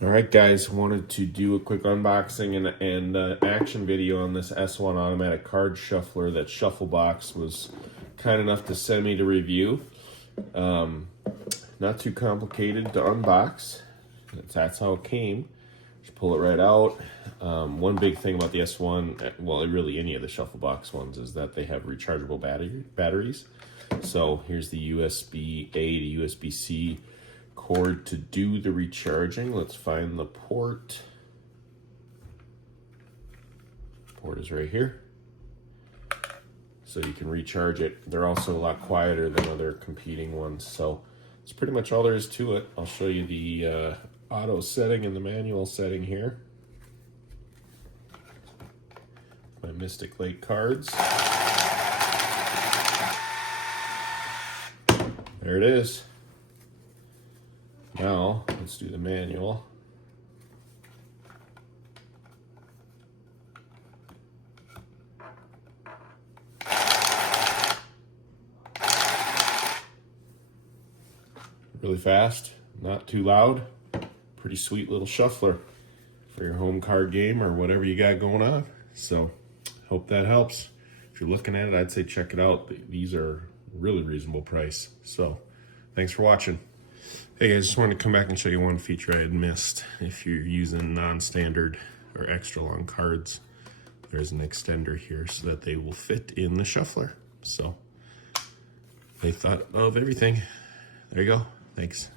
All right, guys, wanted to do a quick unboxing and action video on this S1 automatic card shuffler that ShuffleBox was kind enough to send me to review. Not too complicated to unbox. That's how it came. Just pull it right out. One big thing about the S1, well, really any of the ShuffleBox ones, is that they have rechargeable batteries. So here's the USB-A to USB-C cord to do the recharging. Let's find the port. Port is right here. So you can recharge it. They're also a lot quieter than other competing ones. So that's pretty much all there is to it. I'll show you the auto setting and the manual setting here. My Mystic Lake cards. There it is. Now, let's do the manual. Really fast, not too loud. Pretty sweet little shuffler for your home card game or whatever you got going on. So, hope that helps. If you're looking at it, I'd say check it out. These are really reasonable price. So, thanks for watching. Hey guys, just wanted to come back and show you one feature I had missed. If you're using non-standard or extra long cards, there's an extender here so that they will fit in the shuffler. So they thought of everything. There you go. Thanks.